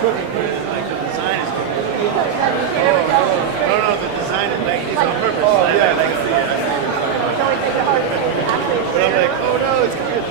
cooking, but it's like the design is cooking. No, the design is like it's on purpose. Oh, yeah, I see it. But I'm like, oh no, it's good.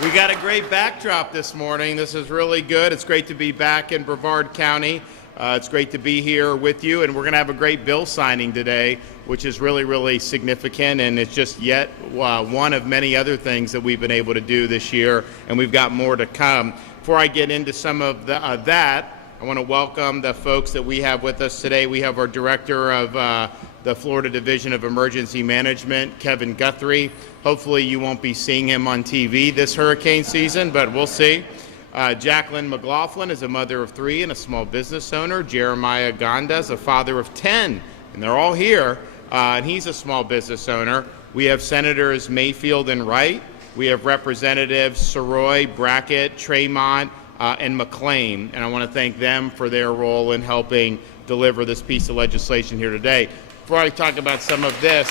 We got a great backdrop this morning. This is really good. It's great to be back in Brevard County. It's great to be here with you, and we're going to have a great bill signing today, which is really, really significant, and it's just yet one of many other things that we've been able to do this year, and we've got more to come. Before I get into some of that, I want to welcome the folks that we have with us today. We have our Director of the Florida Division of Emergency Management, Kevin Guthrie. Hopefully you won't be seeing him on TV this hurricane season, but we'll see. Jacqueline McLaughlin is a mother of 3 and a small business owner. Jeremiah Gonda is a father of 10, and they're all here, and he's a small business owner. We have Senators Mayfield and Wright. We have Representatives Soroy, Brackett, Tremont, and McLean, and I want to thank them for their role in helping deliver this piece of legislation here today. Before I talk about some of this,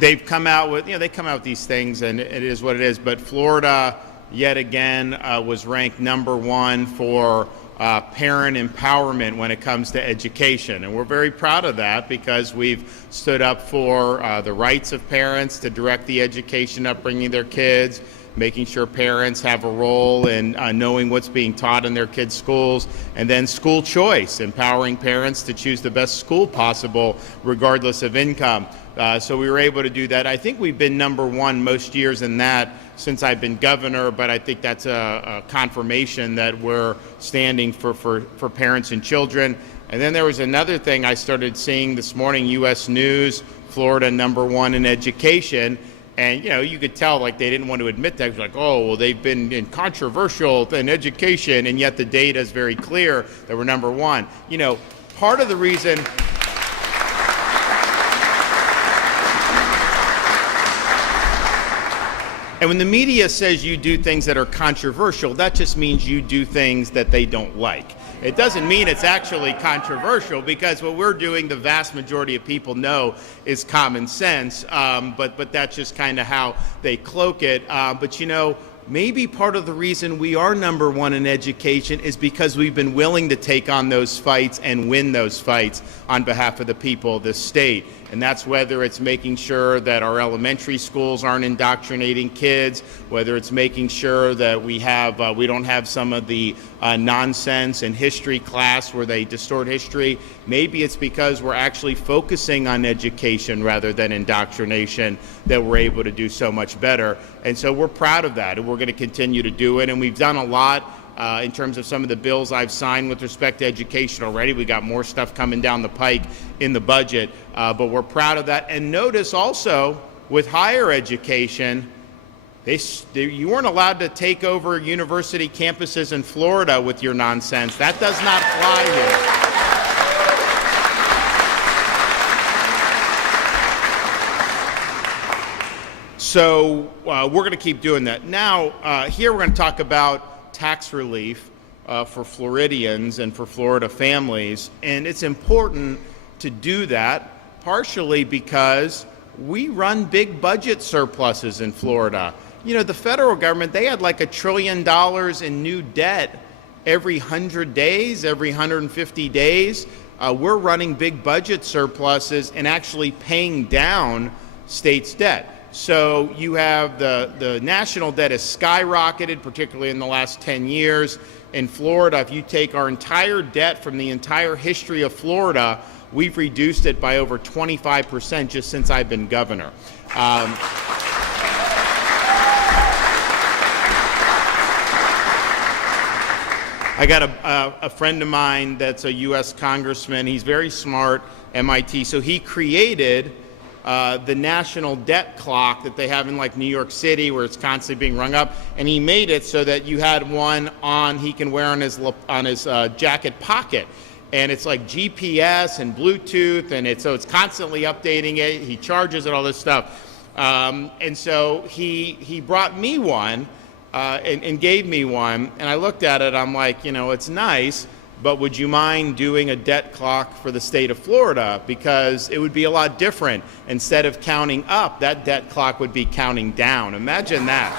they've come out with, they come out with these things, and it is what it is, but Florida, yet again, was ranked #1 for parent empowerment when it comes to education. And we're very proud of that because we've stood up for the rights of parents to direct the education upbringing their kids, making sure parents have a role in knowing what's being taught in their kids' schools, and then school choice, empowering parents to choose the best school possible regardless of income. So we were able to do that. I think we've been number one most years in that since I've been governor, but I think that's a confirmation that we're standing for parents and children. And then there was another thing I started seeing this morning, U.S. News, Florida number one in education. And, you could tell, like, they didn't want to admit that. It was like, oh, well, they've been controversial in education, and yet the data is very clear that we're number one. Part of the reason... And when the media says you do things that are controversial, that just means you do things that they don't like. It doesn't mean it's actually controversial, because what we're doing, the vast majority of people know, is common sense, but that's just kind of how they cloak it. But maybe part of the reason we are number one in education is because we've been willing to take on those fights and win those fights on behalf of the people of this state. And that's whether it's making sure that our elementary schools aren't indoctrinating kids, whether it's making sure that we don't have some of the nonsense in history class where they distort history. Maybe it's because we're actually focusing on education rather than indoctrination that we're able to do so much better. And so we're proud of that, and we're going to continue to do it. And we've done a lot in terms of some of the bills I've signed with respect to education already. We got more stuff coming down the pike in the budget, but we're proud of that. And notice also with higher education, you weren't allowed to take over university campuses in Florida with your nonsense. That does not fly here. So we're going to keep doing that. Now, here we're going to talk about tax relief for Floridians and for Florida families. And it's important to do that, partially because we run big budget surpluses in Florida. The federal government, they had like $1 trillion in new debt every 100 days, every 150 days. We're running big budget surpluses and actually paying down states' debt. So you have the national debt has skyrocketed, particularly in the last 10 years. In Florida, if you take our entire debt from the entire history of Florida, we've reduced it by over 25% just since I've been governor. I got a friend of mine that's a U.S. congressman. He's very smart, MIT. So he created the national debt clock that they have in like New York City, where it's constantly being rung up, and he made it so that you had one he can wear on his jacket pocket, and it's like GPS and Bluetooth, and so it's constantly updating it. He charges it, all this stuff, and so he brought me one and gave me one, and I looked at it. I'm like, it's nice, but would you mind doing a debt clock for the state of Florida? Because it would be a lot different. Instead of counting up, that debt clock would be counting down. Imagine that.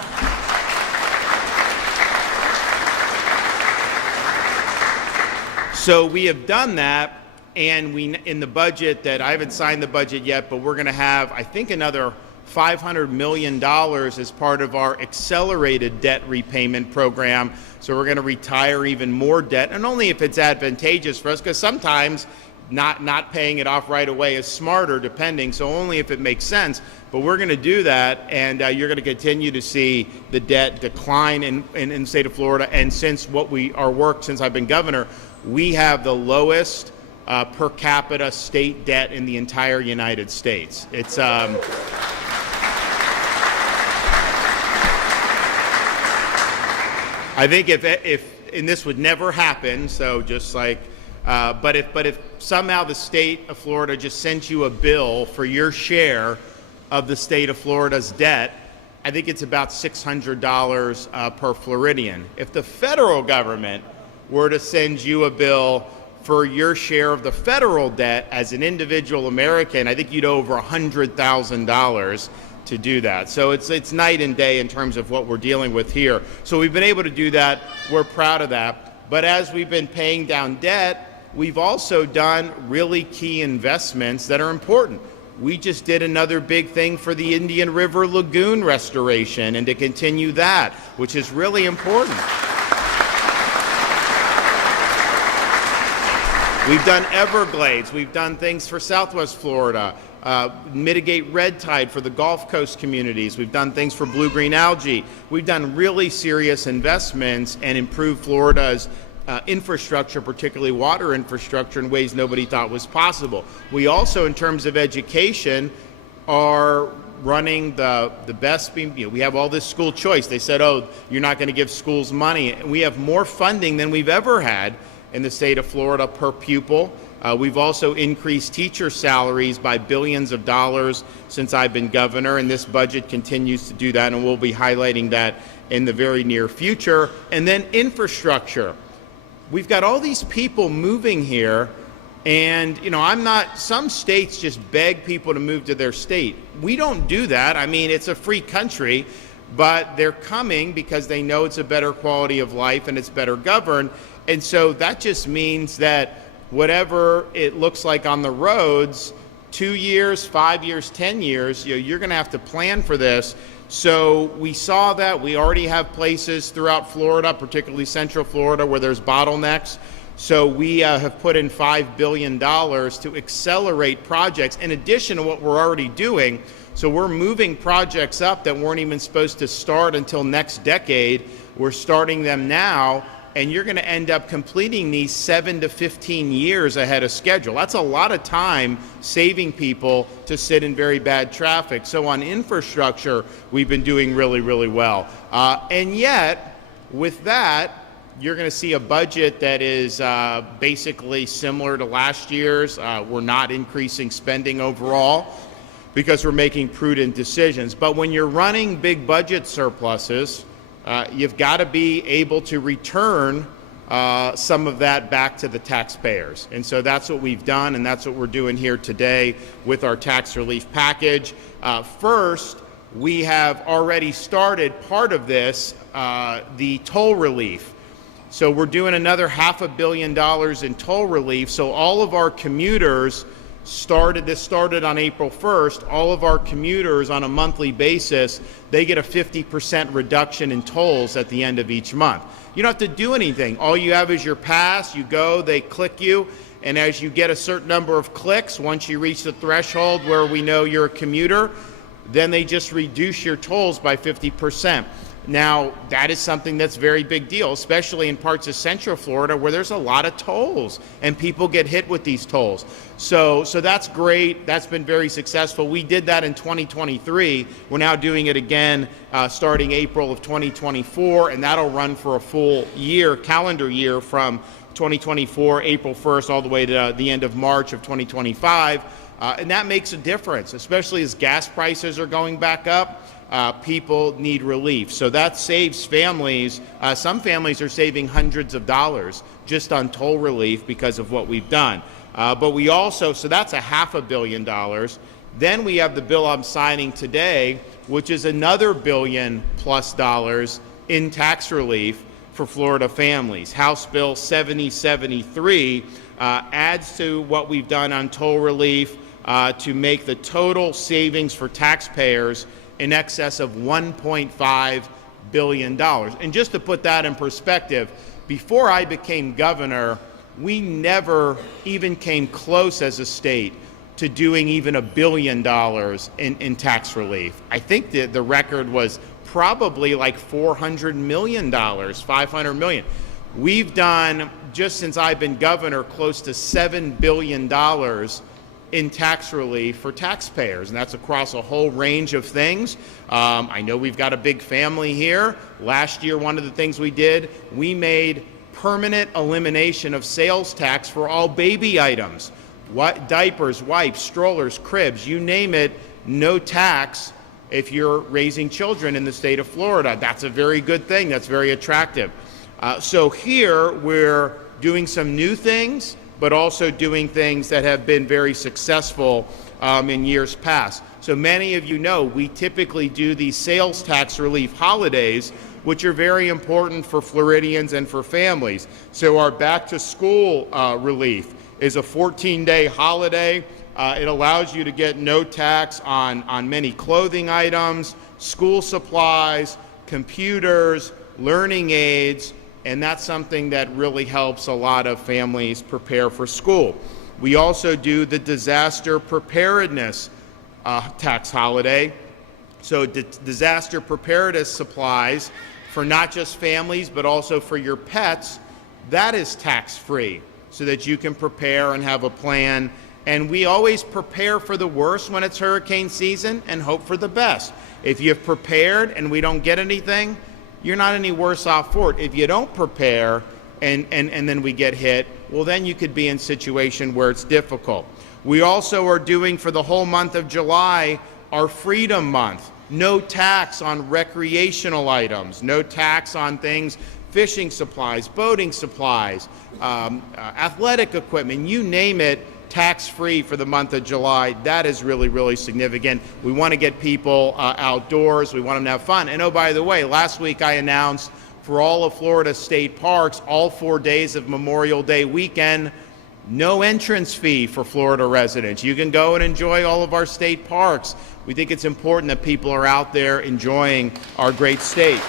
So we have done that, and in the budget that I haven't signed the budget yet, but we're going to have, I think, another $500 million as part of our accelerated debt repayment program. So we're going to retire even more debt, and only if it's advantageous for us, because sometimes not paying it off right away is smarter, depending, so only if it makes sense. But we're going to do that, and you're going to continue to see the debt decline in the state of Florida. And since since I've been governor, we have the lowest per capita state debt in the entire United States. It's I think and this would never happen, so just like, but if somehow the state of Florida just sent you a bill for your share of the state of Florida's debt, I think it's about $600 per Floridian. If the federal government were to send you a bill for your share of the federal debt as an individual American, I think you'd owe over $100,000 to do that. So it's night and day in terms of what we're dealing with here. So we've been able to do that. We're proud of that. But as we've been paying down debt, we've also done really key investments that are important. We just did another big thing for the Indian River Lagoon restoration, and to continue that, which is really important. We've done Everglades. We've done things for Southwest Florida. mitigate red tide for the Gulf Coast communities. We've done things for blue-green algae. We've done really serious investments and improved Florida's infrastructure, particularly water infrastructure, in ways nobody thought was possible. We also, in terms of education, are running the best. We have all this school choice. They said, oh, you're not going to give schools money. And we have more funding than we've ever had in the state of Florida per pupil. We've also increased teacher salaries by billions of dollars since I've been governor, and this budget continues to do that, and we'll be highlighting that in the very near future. And then infrastructure. We've got all these people moving here, and some states just beg people to move to their state. We don't do that. I mean, it's a free country, but they're coming because they know it's a better quality of life and it's better governed. And so that just means that whatever it looks like on the roads, 2 years, 5 years, 10 years, you're going to have to plan for this. So we saw that. We already have places throughout Florida, particularly Central Florida, where there's bottlenecks. So we have put in $5 billion to accelerate projects in addition to what we're already doing. So we're moving projects up that weren't even supposed to start until next decade. We're starting them now, and you're going to end up completing these 7 to 15 years ahead of schedule. That's a lot of time saving people to sit in very bad traffic. So on infrastructure, we've been doing really, really well. And yet, with that, you're going to see a budget that is basically similar to last year's. We're not increasing spending overall because we're making prudent decisions. But when you're running big budget surpluses, you've got to be able to return some of that back to the taxpayers. And so that's what we've done, and that's what we're doing here today with our tax relief package. First, we have already started part of this, the toll relief. So we're doing another $500 million in toll relief. So all of our commuters this started on April 1st. All of our commuters on a monthly basis, they get a 50% reduction in tolls at the end of each month. You don't have to do anything. All you have is your pass. You go, they click you, and as you get a certain number of clicks, once you reach the threshold where we know you're a commuter, then they just reduce your tolls by 50%. Now, that is something that's a very big deal, especially in parts of Central Florida where there's a lot of tolls and people get hit with these tolls. So that's great. That's been very successful. We did that in 2023. We're now doing it again starting April of 2024, and that'll run for a full year, calendar year, from 2024, April 1st, all the way to the end of March of 2025. And that makes a difference, especially as gas prices are going back up. People need relief. So that saves families. Some families are saving hundreds of dollars just on toll relief because of what we've done. But we also, so that's $500 million. Then we have the bill I'm signing today, which is another $1 billion+ in tax relief for Florida families. House Bill 7073 adds to what we've done on toll relief to make the total savings for taxpayers in excess of $1.5 billion. And just to put that in perspective, before I became governor, we never even came close as a state to doing even $1 billion in tax relief. I think that the record was probably like $400 million, $500 million. We've done, just since I've been governor, close to $7 billion in tax relief for taxpayers, and that's across a whole range of things. I know we've got a big family here. Last year, one of the things we did, we made permanent elimination of sales tax for all baby items. Diapers, wipes, strollers, cribs, you name it, no tax if you're raising children in the state of Florida. That's a very good thing. That's very attractive. So here we're doing some new things, but also doing things that have been very successful in years past. So many of you know we typically do these sales tax relief holidays, which are very important for Floridians and for families. So our back to school relief is a 14-day holiday. It allows you to get no tax on many clothing items, school supplies, computers, learning aids, and that's something that really helps a lot of families prepare for school. We also do the disaster preparedness tax holiday. So disaster preparedness supplies for not just families, but also for your pets, that is tax-free so that you can prepare and have a plan. And we always prepare for the worst when it's hurricane season and hope for the best. If you've prepared and we don't get anything, you're not any worse off for it. If you don't prepare and then we get hit, well, then you could be in a situation where it's difficult. We also are doing for the whole month of July our Freedom Month. No tax on recreational items, no tax on things, fishing supplies, boating supplies, athletic equipment, you name it, tax-free for the month of July. That is really, really significant. We want to get people outdoors. We want them to have fun. And oh, by the way, last week I announced for all of Florida state parks, all 4 days of Memorial Day weekend, no entrance fee for Florida residents. You can go and enjoy all of our state parks. We think it's important that people are out there enjoying our great state.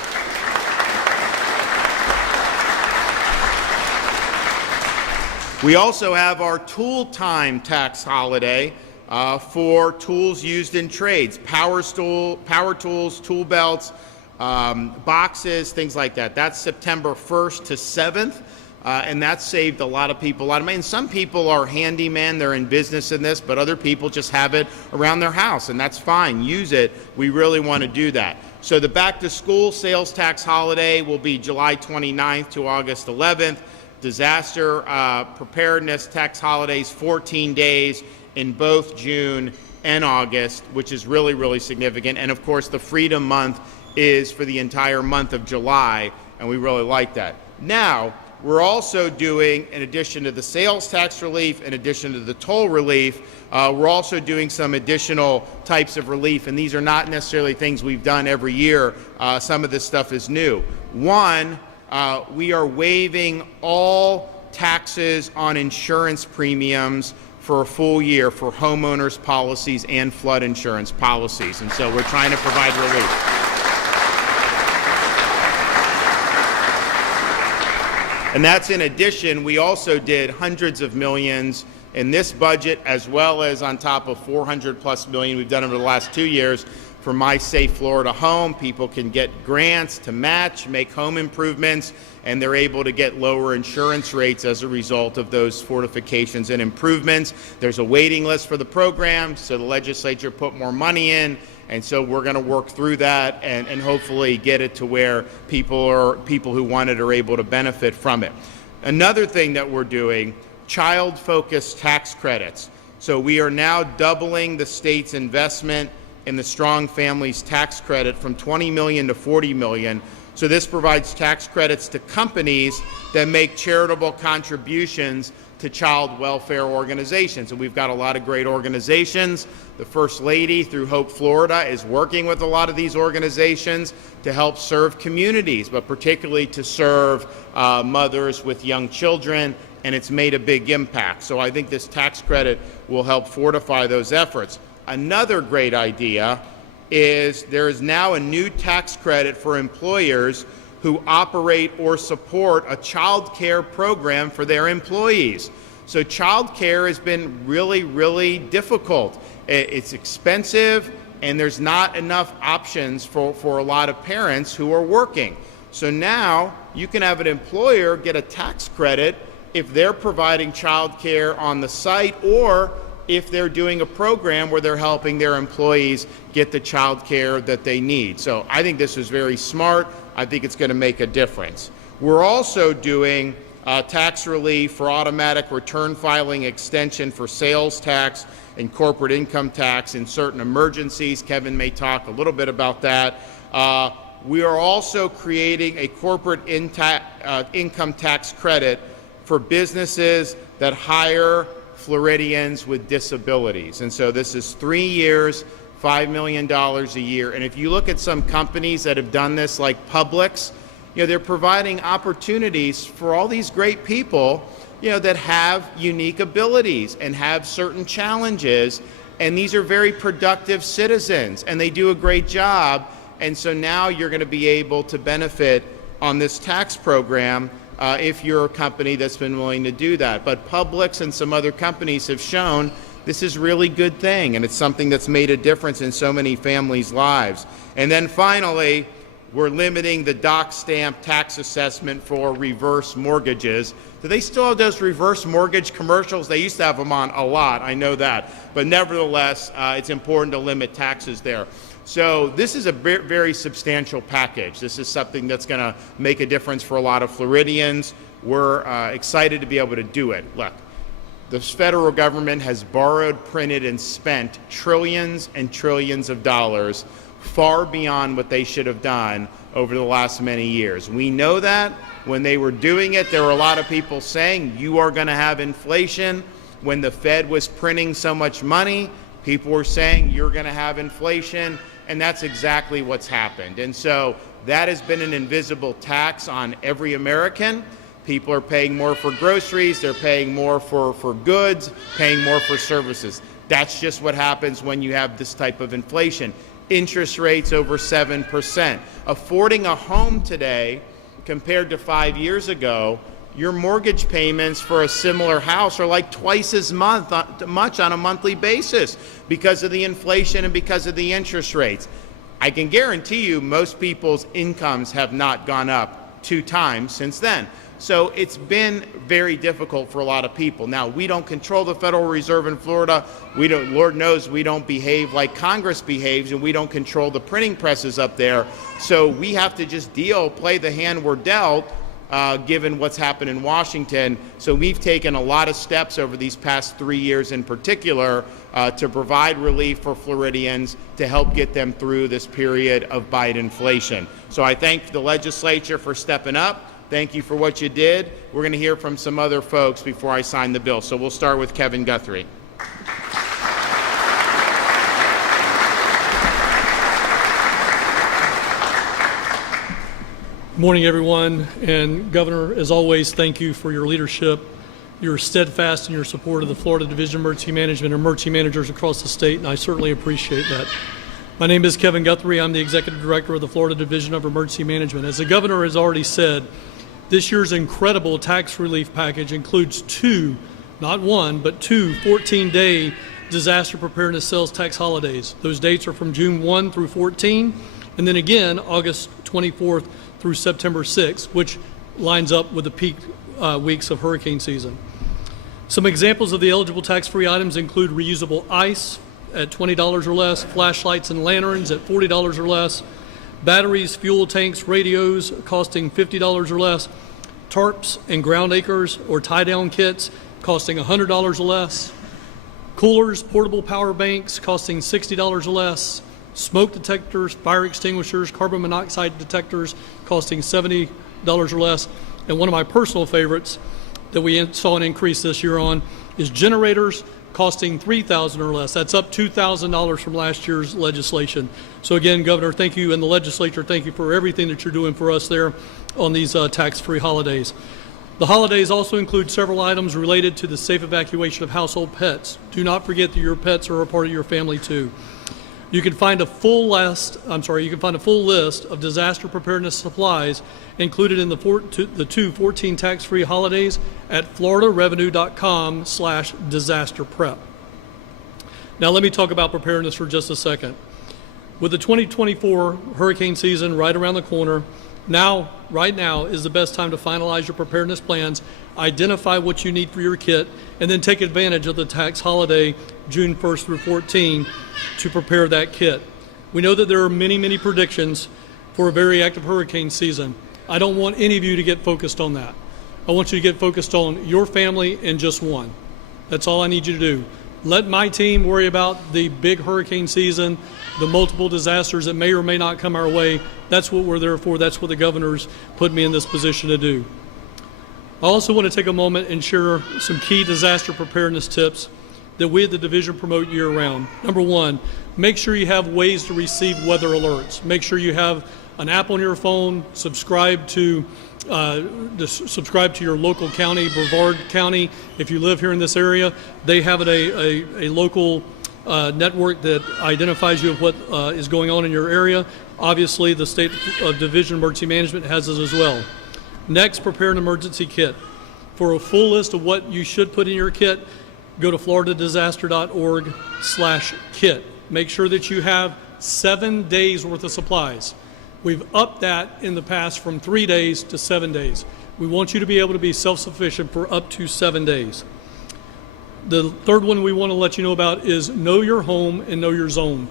We also have our tool time tax holiday for tools used in trades, power tools, tool belts, boxes, things like that. That's September 1st to 7th. And that's saved a lot of people a lot of money. And some people are handymen, they're in business in this, but other people just have it around their house, and that's fine. Use it. We really want to do that. So the back to school sales tax holiday will be July 29th to August 11th. Disaster preparedness tax holidays, 14 days in both June and August, which is really, really significant. And of course, the Freedom Month is for the entire month of July, and we really like that. Now, we're also doing, in addition to the sales tax relief, in addition to the toll relief, we're also doing some additional types of relief, and these are not necessarily things we've done every year. Some of this stuff is new. One, we are waiving all taxes on insurance premiums for a full year for homeowners policies and flood insurance policies, and so we're trying to provide relief. And that's in addition, we also did hundreds of millions in this budget, as well as on top of 400+ million we've done over the last 2 years for My Safe Florida Home. People can get grants to match, make home improvements, and they're able to get lower insurance rates as a result of those fortifications and improvements. There's a waiting list for the program, so the legislature put more money in. And so we're going to work through that and hopefully get it to where people who want it are able to benefit from it. Another thing that we're doing, child-focused tax credits. So we are now doubling the state's investment in the Strong Families Tax Credit from $20 million to $40 million. So this provides tax credits to companies that make charitable contributions to child welfare organizations. And we've got a lot of great organizations. The First Lady, through Hope Florida, is working with a lot of these organizations to help serve communities, but particularly to serve mothers with young children, and it's made a big impact. So I think this tax credit will help fortify those efforts. Another great idea is there is now a new tax credit for employers who operate or support a child care program for their employees. So child care has been really, really difficult. It's expensive, and there's not enough options for a lot of parents who are working. So now you can have an employer get a tax credit if they're providing child care on the site, or if they're doing a program where they're helping their employees get the child care that they need. So I think this is very smart. I think it's going to make a difference. We're also doing tax relief for automatic return filing extension for sales tax and corporate income tax in certain emergencies. Kevin may talk a little bit about that. We are also creating a corporate income tax credit for businesses that hire Floridians with disabilities. And so this is 3 years, $5 million a year. And if you look at some companies that have done this, like Publix, they're providing opportunities for all these great people, that have unique abilities and have certain challenges. And these are very productive citizens, and they do a great job. And so now you're going to be able to benefit on this tax program if you're a company that's been willing to do that. But Publix and some other companies have shown this is really good thing, and it's something that's made a difference in so many families' lives. And then finally, we're limiting the doc stamp tax assessment for reverse mortgages. Do they still have those reverse mortgage commercials? They used to have them on a lot, I know that. But nevertheless, it's important to limit taxes there. So this is a very substantial package. This is something that's going to make a difference for a lot of Floridians. We're excited to be able to do it. Look, the federal government has borrowed, printed, and spent trillions and trillions of dollars, far beyond what they should have done over the last many years. We know that. When they were doing it, there were a lot of people saying, you are going to have inflation. When the Fed was printing so much money, people were saying, you're going to have inflation, and that's exactly what's happened. And so that has been an invisible tax on every American. People are paying more for groceries, they're paying more for goods, paying more for services. That's just what happens when you have this type of inflation. Interest rates over 7%. Affording a home today, compared to 5 years ago, your mortgage payments for a similar house are like twice as much on a monthly basis because of the inflation and because of the interest rates. I can guarantee you most people's incomes have not gone up 2 times since then. So it's been very difficult for a lot of people. Now, we don't control the Federal Reserve in Florida. We don't, Lord knows we don't behave like Congress behaves, and we don't control the printing presses up there. So we have to just play the hand we're dealt, given what's happened in Washington. So we've taken a lot of steps over these past 3 years in particular to provide relief for Floridians to help get them through this period of Biden inflation. So I thank the legislature for stepping up. Thank you for what you did. We're going to hear from some other folks before I sign the bill. So we'll start with Kevin Guthrie. Good morning, everyone. And Governor, as always, thank you for your leadership. You're steadfast in your support of the Florida Division of Emergency Management and emergency managers across the state, and I certainly appreciate that. My name is Kevin Guthrie. I'm the Executive Director of the Florida Division of Emergency Management. As the Governor has already said, this year's incredible tax relief package includes 2, not 1, but 2 14-day disaster preparedness sales tax holidays. Those dates are from June 1 through 14, and then again August 24th through September 6th, which lines up with the peak weeks of hurricane season. Some examples of the eligible tax-free items include reusable ice at $20 or less, flashlights and lanterns at $40 or less, batteries, fuel tanks, radios costing $50 or less, tarps and ground anchors or tie-down kits costing $100 or less, coolers, portable power banks costing $60 or less, smoke detectors, fire extinguishers, carbon monoxide detectors costing $70 or less, and one of my personal favorites that we saw an increase this year on is generators costing $3,000 or less. That's up $2,000 from last year's legislation. So again, Governor, thank you, and the legislature, thank you for everything that you're doing for us there on these tax-free holidays. The holidays also include several items related to the safe evacuation of household pets. Do not forget that your pets are a part of your family too. You can find a full list of disaster preparedness supplies included in the 2 14 tax-free holidays at floridarevenue.com/disasterprep. Now let me talk about preparedness for just a second. With the 2024 hurricane season right around the corner, right now is the best time to finalize your preparedness plans, identify what you need for your kit, and then take advantage of the tax holiday June 1st through 14 to prepare that kit. We know that there are many predictions for a very active hurricane season. I don't want any of you to get focused on that. I want you to get focused on your family and just one. That's all I need you to do. Let my team worry about the big hurricane season, the multiple disasters that may or may not come our way. That's what we're there for. That's what the governor's put me in this position to do. I also want to take a moment and share some key disaster preparedness tips that we at the division promote year-round. Number 1, make sure you have ways to receive weather alerts. Make sure you have an app on your phone, subscribe to your local county, Brevard County. If you live here in this area, they have a local network that identifies you of what is going on in your area. Obviously, the State Division of Emergency Management has it as well. Next, prepare an emergency kit. For a full list of what you should put in your kit, go to floridadisaster.org/kit. Make sure that you have 7 days worth of supplies. We've upped that in the past from 3 days to 7 days. We want you to be able to be self-sufficient for up to 7 days. The third one we want to let you know about is know your home and know your zone.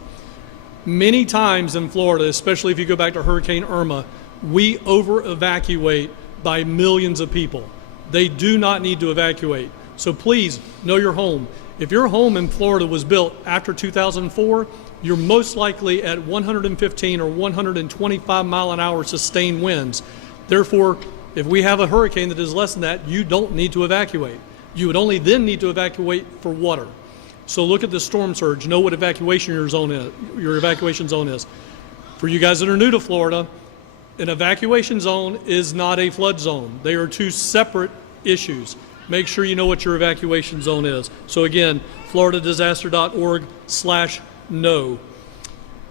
Many times in Florida, especially if you go back to Hurricane Irma, we over-evacuate by millions of people. They do not need to evacuate. So please know your home. If your home in Florida was built after 2004, you're most likely at 115 or 125 mile an hour sustained winds. Therefore, if we have a hurricane that is less than that, you don't need to evacuate. You would only then need to evacuate for water. So look at the storm surge, know what your evacuation zone is. For you guys that are new to Florida, an evacuation zone is not a flood zone. They are two separate issues. Make sure you know what your evacuation zone is. So again, floridadisaster.org/know.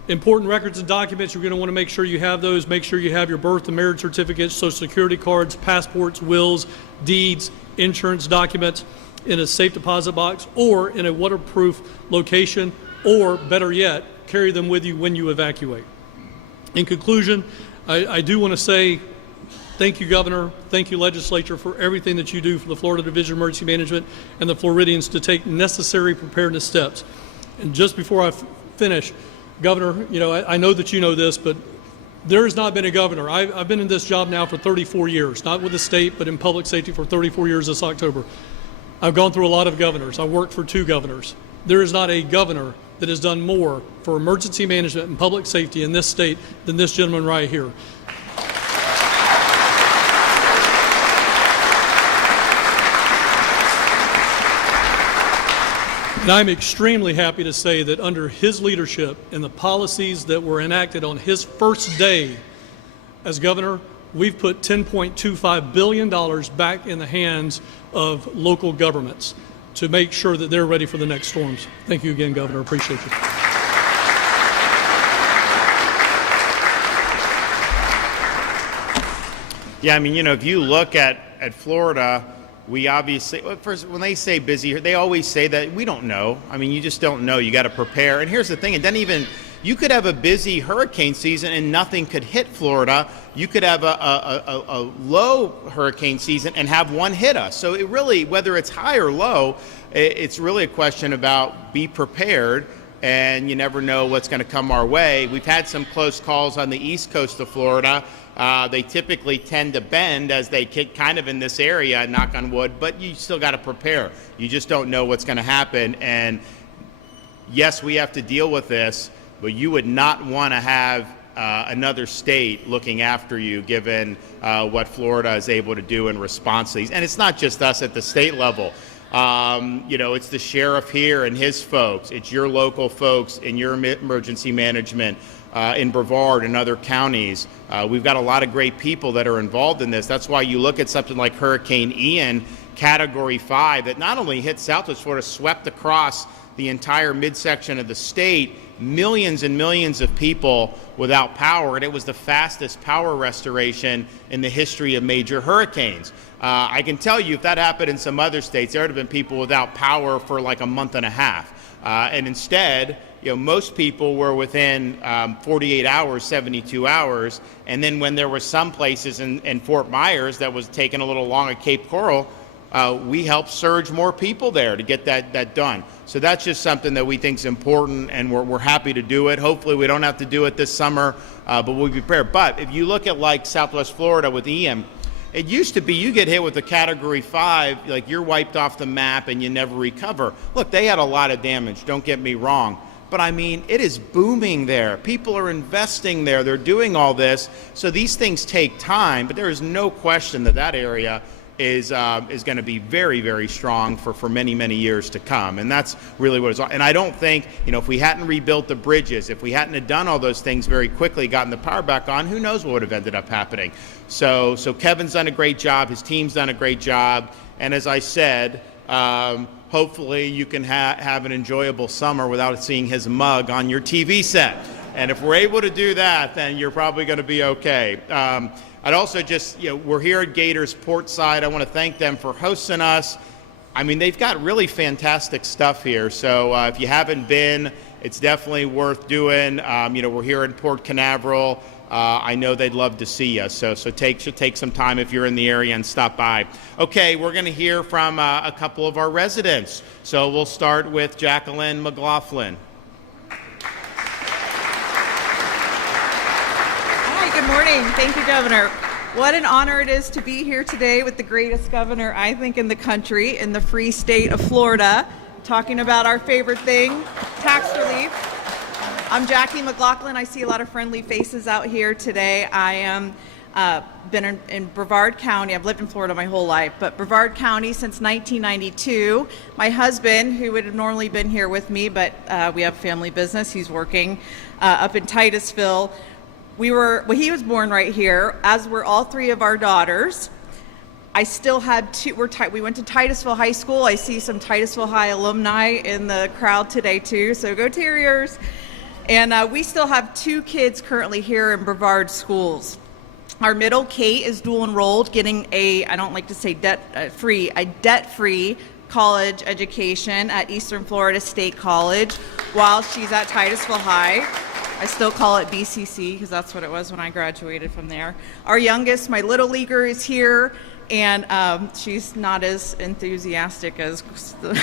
Important records and documents, you're going to want to make sure you have those. Make sure you have your birth and marriage certificates, social security cards, passports, wills, deeds, insurance documents in a safe deposit box or in a waterproof location, or better yet, carry them with you when you evacuate. In conclusion, I do want to say thank you, Governor. Thank you, Legislature, for everything that you do for the Florida Division of Emergency Management and the Floridians to take necessary preparedness steps. And just before I finish, Governor, I know that you know this, but there has not been a governor. I've been in this job now for 34 years, not with the state, but in public safety for 34 years this October. I've gone through a lot of governors. I worked for 2 governors. There is not a governor that has done more for emergency management and public safety in this state than this gentleman right here. And I'm extremely happy to say that under his leadership and the policies that were enacted on his first day as governor, we've put $10.25 billion back in the hands of local governments to make sure that they're ready for the next storms. Thank you again, Governor. Appreciate you. Yeah, I mean, if you look at Florida, we obviously, first, when they say busy, they always say that we don't know. I mean, you just don't know. You got to prepare. And here's the thing, you could have a busy hurricane season and nothing could hit Florida. You could have a low hurricane season and have one hit us. So it really, whether it's high or low, it's really a question about be prepared, and you never know what's going to come our way. We've had some close calls on the east coast of Florida. They typically tend to bend as they get kind of in this area, knock on wood, but you still got to prepare. You just don't know what's going to happen. And yes, we have to deal with this, but you would not want to have another state looking after you, given what Florida is able to do in response to these. And it's not just us at the state level. It's the sheriff here and his folks. It's your local folks in your emergency management in Brevard and other counties. We've got a lot of great people that are involved in this. That's why you look at something like Hurricane Ian, Category 5, that not only hit Southwest Florida, swept across the entire midsection of the state, millions and millions of people without power, and it was the fastest power restoration in the history of major hurricanes. I can tell you, if that happened in some other states, there would have been people without power for like a month and a half. And instead, most people were within 48 hours, 72 hours. And then when there were some places in Fort Myers that was taking a little long at Cape Coral, we helped surge more people there to get that done. So that's just something that we think is important, and we're happy to do it. Hopefully we don't have to do it this summer, but we'll be prepared. But if you look at like Southwest Florida with Ian, it used to be you get hit with a Category 5, like you're wiped off the map and you never recover. Look, they had a lot of damage, don't get me wrong. But I mean, it is booming there. People are investing there. They're doing all this. So these things take time, but there is no question that area is going to be very, very strong for many, many years to come. And that's really what it's all. And I don't think, if we hadn't rebuilt the bridges, if we hadn't have done all those things very quickly, gotten the power back on, who knows what would have ended up happening. So Kevin's done a great job. His team's done a great job. And as I said, hopefully you can have an enjoyable summer without seeing his mug on your TV set. And if we're able to do that, then you're probably going to be okay. I'd also just, we're here at Gators Portside. I want to thank them for hosting us. I mean, they've got really fantastic stuff here. So if you haven't been, it's definitely worth doing. We're here in Port Canaveral. I know they'd love to see you. So take some time if you're in the area and stop by. Okay, we're going to hear from a couple of our residents. So we'll start with Jacqueline McLaughlin. Hi, good morning. Thank you, Governor. What an honor it is to be here today with the greatest governor, I think, in the country, in the free state of Florida, talking about our favorite thing, tax relief. I'm Jackie McLaughlin. I see a lot of friendly faces out here today. I am been in Brevard County. I've lived in Florida my whole life, but Brevard County since 1992. My husband, who would have normally been here with me, but we have family business, he's working up in Titusville. He was born right here, as were all three of our daughters. I still had two. We went to Titusville High School. I see some Titusville High alumni in the crowd today too, so go Terriers. And we still have two kids currently here in Brevard schools. Our middle, Kate, is dual enrolled, getting I don't like to say debt-free college education at Eastern Florida State College while she's at Titusville High. I still call it BCC because that's what it was when I graduated from there. Our youngest, my little leaguer, is here, and she's not as enthusiastic as, of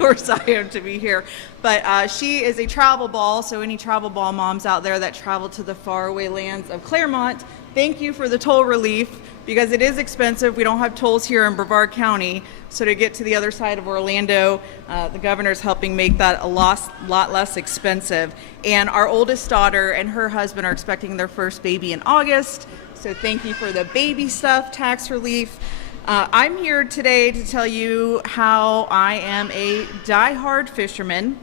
course, I am to be here. But she is a travel ball, so any travel ball moms out there that travel to the faraway lands of Claremont, thank you for the toll relief, because it is expensive. We don't have tolls here in Brevard County, so to get to the other side of Orlando, the governor's helping make that a lot less expensive. And our oldest daughter and her husband are expecting their first baby in August, so thank you for the baby stuff, tax relief. I'm here today to tell you how I am a diehard fisherman.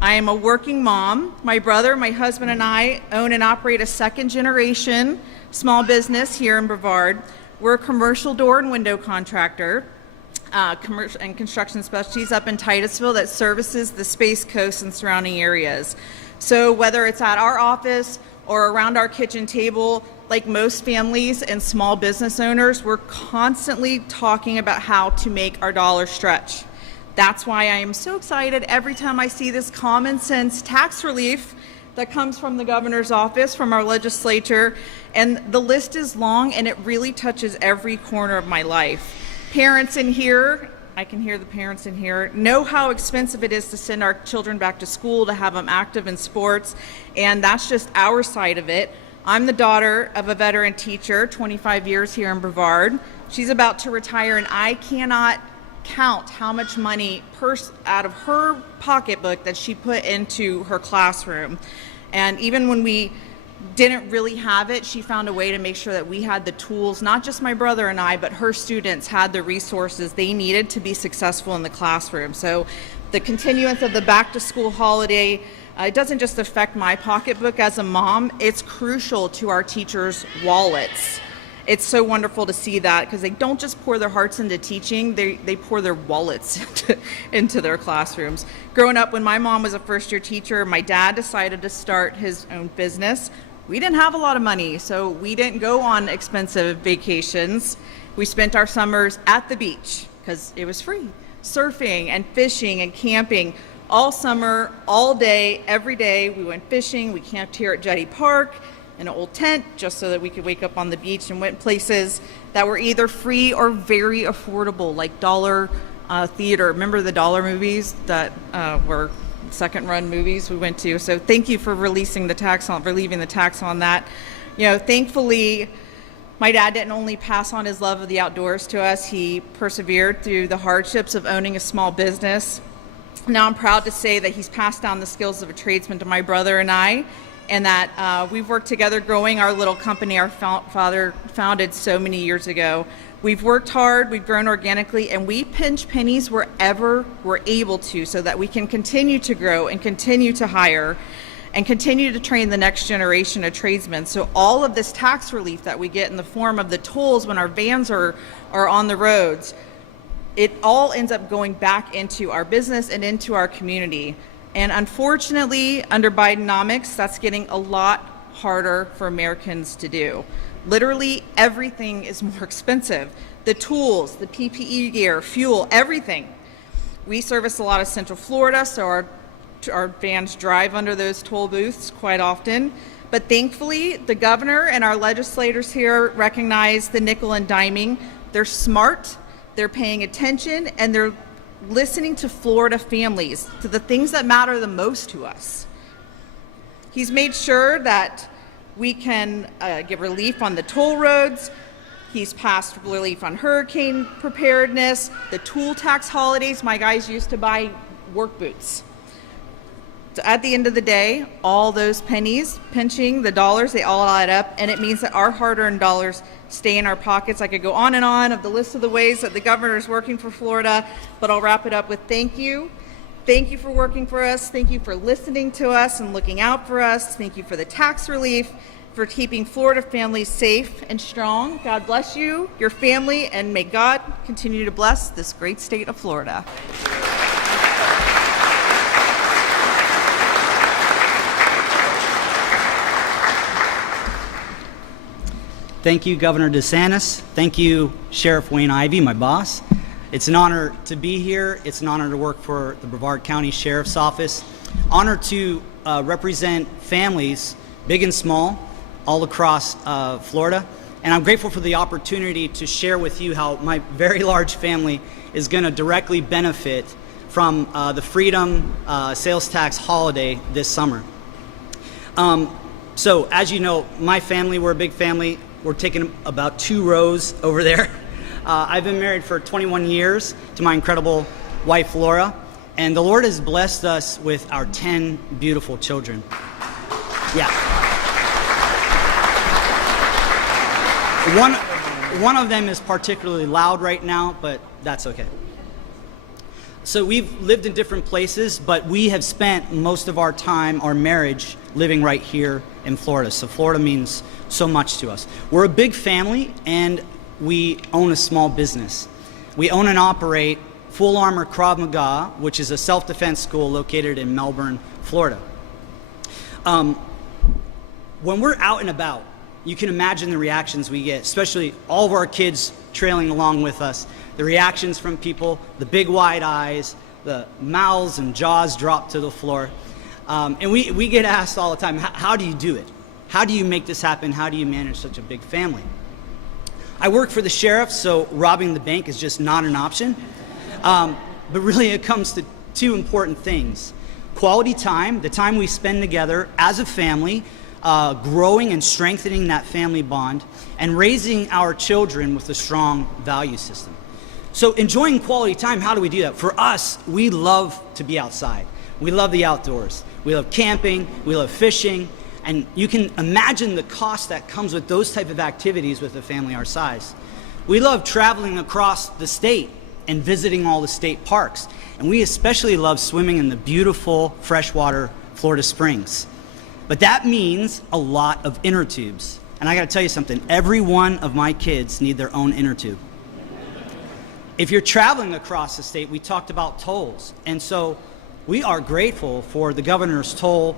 I am a working mom. My brother, my husband, and I own and operate a second-generation small business here in Brevard. We're a commercial door and window contractor, commercial and construction specialties up in Titusville that services the Space Coast and surrounding areas. So whether it's at our office or around our kitchen table, like most families and small business owners, we're constantly talking about how to make our dollar stretch. That's why I am so excited every time I see this common sense tax relief that comes from the governor's office, from our legislature, and the list is long and it really touches every corner of my life. Parents in here, I can hear the parents in here, know how expensive it is to send our children back to school, to have them active in sports, and that's just our side of it. I'm the daughter of a veteran teacher, 25 years here in Brevard. She's about to retire, and I cannot count how much money out of her pocketbook that she put into her classroom. And even when we didn't really have it, she found a way to make sure that we had the tools, not just my brother and I, but her students had the resources they needed to be successful in the classroom. So the continuance of the back to school holiday, it doesn't just affect my pocketbook as a mom, it's crucial to our teachers' wallets. It's so wonderful to see that, because they don't just pour their hearts into teaching, they pour their wallets into their classrooms. Growing up, when my mom was a first-year teacher, my dad decided to start his own business. We didn't have a lot of money, so we didn't go on expensive vacations. We spent our summers at the beach because it was free. Surfing and fishing and camping all summer, all day, every day. We went fishing. We camped here at Jetty Park in an old tent just so that we could wake up on the beach, and went places that were either free or very affordable, like Dollar Theater. Remember the Dollar movies that were second run movies we went to? So thank you for relieving the tax on that. Thankfully, my dad didn't only pass on his love of the outdoors to us, he persevered through the hardships of owning a small business. Now I'm proud to say that he's passed down the skills of a tradesman to my brother and I, and that we've worked together growing our little company our father founded so many years ago. We've worked hard, we've grown organically, and we pinch pennies wherever we're able to so that we can continue to grow and continue to hire and continue to train the next generation of tradesmen. So all of this tax relief that we get in the form of the tolls when our vans are on the roads, it all ends up going back into our business and into our community. And unfortunately, under Bidenomics, that's getting a lot harder for Americans to do. Literally everything is more expensive. The tools, the PPE gear, fuel, everything. We service a lot of Central Florida, so our vans drive under those toll booths quite often. But thankfully, the governor and our legislators here recognize the nickel and diming. They're smart, they're paying attention, and they're listening to Florida families, to the things that matter the most to us. He's made sure that we can get relief on the toll roads. He's passed relief on hurricane preparedness, the tool tax holidays. My guys used to buy work boots. So at the end of the day, all those pennies, pinching the dollars, they all add up, and it means that our hard-earned dollars stay in our pockets. I could go on and on of the list of the ways that the governor is working for Florida, but I'll wrap it up with thank you. Thank you for working for us. Thank you for listening to us and looking out for us. Thank you for the tax relief, for keeping Florida families safe and strong. God bless you, your family, and may God continue to bless this great state of Florida. Thank you, Governor DeSantis. Thank you, Sheriff Wayne Ivey, my boss. It's an honor to be here. It's an honor to work for the Brevard County Sheriff's Office. Honor to represent families, big and small, all across Florida. And I'm grateful for the opportunity to share with you how my very large family is going to directly benefit from the Freedom Sales Tax holiday this summer. So as you know, my family, we're a big family. We're taking about 2 rows over there. I've been married for 21 years to my incredible wife, Laura, and the Lord has blessed us with our 10 beautiful children. Yeah. One of them is particularly loud right now, but that's okay. So we've lived in different places, but we have spent most of our time, our marriage, living right here in Florida. So Florida means so much to us. We're a big family, and we own a small business. We own and operate Full Armor Krav Maga, which is a self-defense school located in Melbourne, Florida. When we're out and about, you can imagine the reactions we get, especially all of our kids trailing along with us. The reactions from people, the big wide eyes, the mouths and jaws drop to the floor. And we get asked all the time, how do you do it? How do you make this happen? How do you manage such a big family? I work for the sheriff, so robbing the bank is just not an option. But really it comes to 2 important things. Quality time, the time we spend together as a family, growing and strengthening that family bond, and raising our children with a strong value system. So enjoying quality time, how do we do that? For us, we love to be outside. We love the outdoors. We love camping, we love fishing, and you can imagine the cost that comes with those type of activities with a family our size. We love traveling across the state and visiting all the state parks, and we especially love swimming in the beautiful freshwater Florida springs. But that means a lot of inner tubes. And I gotta tell you something, every one of my kids need their own inner tube. If you're traveling across the state, we talked about tolls. And so we are grateful for the governor's toll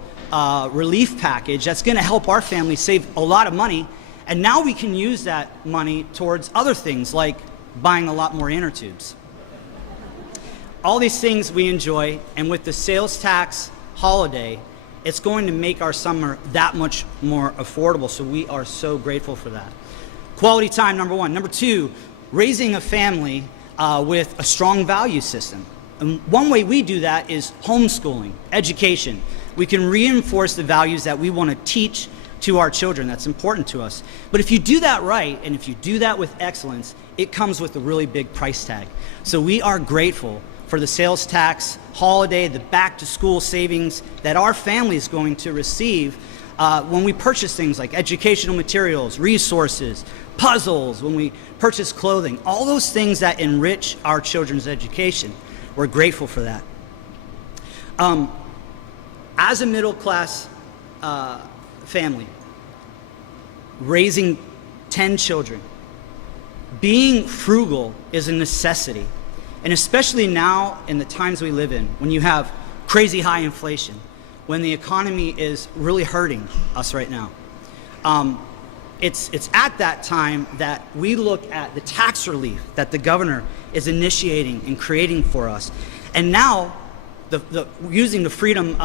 relief package that's gonna help our family save a lot of money. And now we can use that money towards other things like buying a lot more inner tubes. All these things we enjoy, and with the sales tax holiday, it's going to make our summer that much more affordable, so we are so grateful for that. Quality time, number 1. Number 2, raising a family with a strong value system. And one way we do that is homeschooling, education. We can reinforce the values that we want to teach to our children. That's important to us. But if you do that right, and if you do that with excellence, it comes with a really big price tag. So we are grateful for the sales tax holiday, the back to school savings that our family is going to receive when we purchase things like educational materials, resources, puzzles, when we purchase clothing, all those things that enrich our children's education. We're grateful for that. As a middle class family, raising 10 children, being frugal is a necessity. And especially now in the times we live in, when you have crazy high inflation, when the economy is really hurting us right now, it's at that time that we look at the tax relief that the governor is initiating and creating for us. And now, using the freedom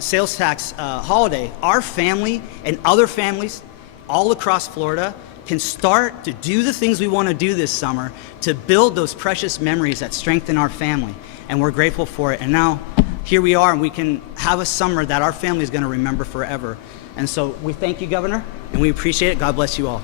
sales tax holiday, our family and other families all across Florida can start to do the things we want to do this summer to build those precious memories that strengthen our family. And we're grateful for it. And now, here we are, and we can have a summer that our family is going to remember forever. And so we thank you, Governor, and we appreciate it. God bless you all.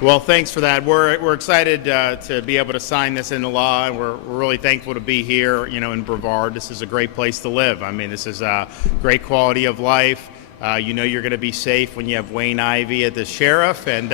Well, thanks for that. We're excited to be able to sign this into law, and we're really thankful to be here, in Brevard. This is a great place to live. I mean, this is a great quality of life. You're going to be safe when you have Wayne Ivey as the sheriff, and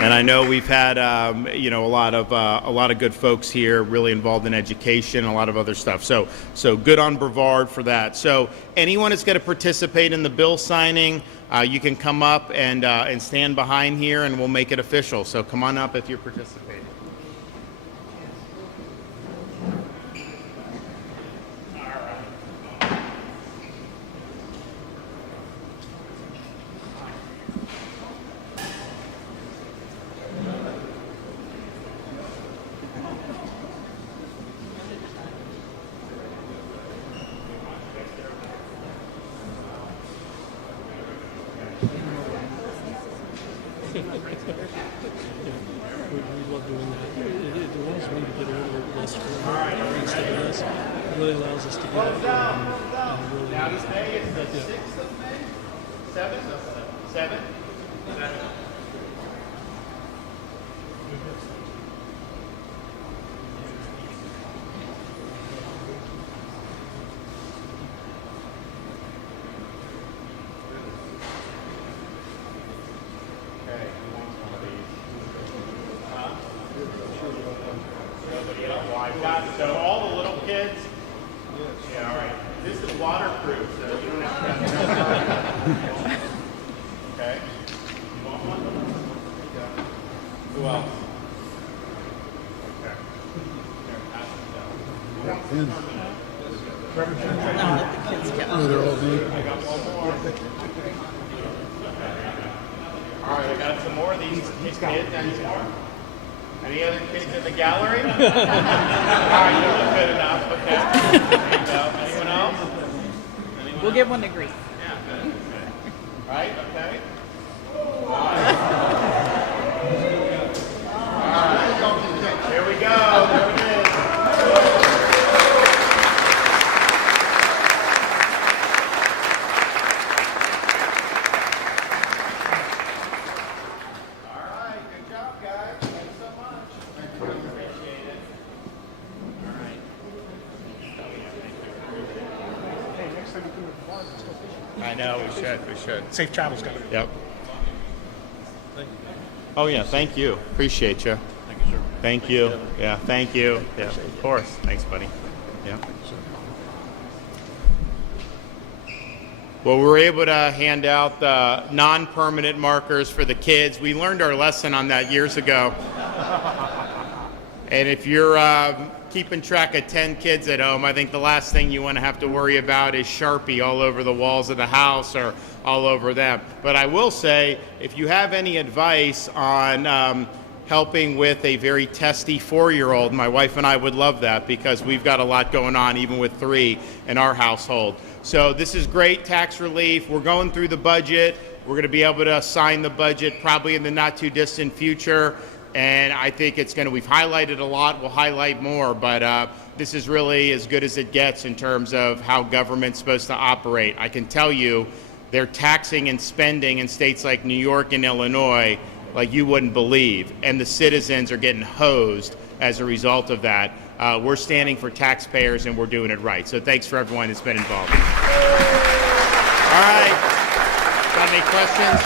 and I know we've had a lot of good folks here, really involved in education, a lot of other stuff. So good on Brevard for that. So anyone that's going to participate in the bill signing, you can come up and stand behind here, and we'll make it official. So come on up if you're participating. We love doing that. It allows me to get a little bit less formal instead of this. It really allows us to get out there and really. Now this May is the 6th of May? 7th? 7th? So all the little kids, yeah, all right. This is waterproof, so you don't have to Okay. You want one? Who else? Okay. Here, pass it down. I got one more. All right, I got some more of these kids. Any more? Any other kids in the gallery? All right, you look good enough. Okay. There you go. Anyone else? We'll give one to Greece. Yeah, good. Okay. Right? Okay. All right. Here we go. There it is. I know, we should. Safe travels, Governor. Yep. Oh, yeah, thank you. Appreciate you. Thank you, sir. Thank you. Yeah, thank you. Yeah, of course. Thanks, buddy. Yeah. Well, we were able to hand out the non-permanent markers for the kids. We learned our lesson on that years ago. And if you're keeping track of 10 kids at home, I think the last thing you want to have to worry about is Sharpie all over the walls of the house or all over them. But I will say, if you have any advice on helping with a very testy 4-year-old, my wife and I would love that, because we've got a lot going on, even with 3 in our household. So this is great tax relief. We're going through the budget. We're going to be able to sign the budget probably in the not too distant future. And I think we've highlighted a lot, we'll highlight more, but this is really as good as it gets in terms of how government's supposed to operate. I can tell you, they're taxing and spending in states like New York and Illinois like you wouldn't believe, and the citizens are getting hosed as a result of that. We're standing for taxpayers, and we're doing it right. So thanks for everyone that's been involved. All right, got any questions?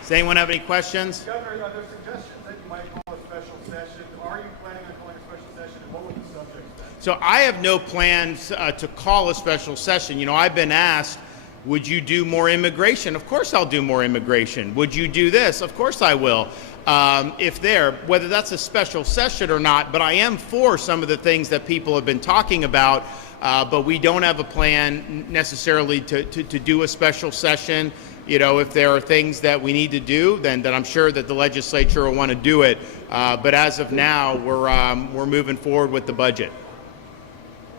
Does anyone have any questions? Governor, are there suggestions that you might call a special session? Are you planning on calling a special session, and what would the subject be? So I have no plans to call a special session. I've been asked, would you do more immigration? Of course I'll do more immigration. Would you do this? Of course I will. whether that's a special session or not. But I am for some of the things that people have been talking about, but we don't have a plan necessarily to do a special session. You know, if there are things that we need to do, then I'm sure that the legislature will want to do it. But as of now, we're moving forward with the budget.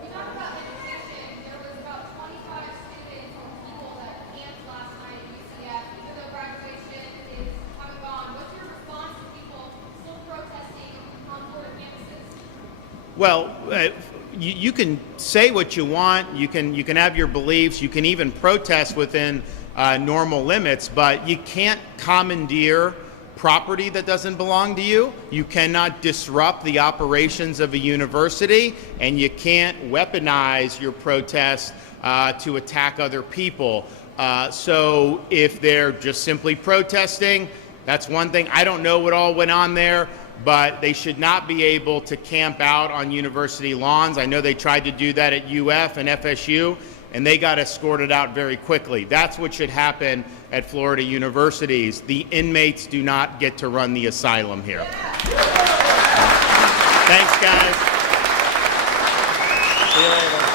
You talked about education. There was about 25 students or people that camped last night at UCF, even though graduation is coming on. What's your response to people still protesting on Florida campuses? Well, you can say what you want. You can have your beliefs. You can even protest within normal limits, but you can't commandeer property that doesn't belong to you. You cannot disrupt the operations of a university, and you can't weaponize your protest to attack other people. So if they're just simply protesting, that's one thing. I don't know what all went on there, but they should not be able to camp out on university lawns. I know they tried to do that at UF and FSU, and they got escorted out very quickly. That's what should happen at Florida universities. The inmates do not get to run the asylum here. Thanks, guys. See you later.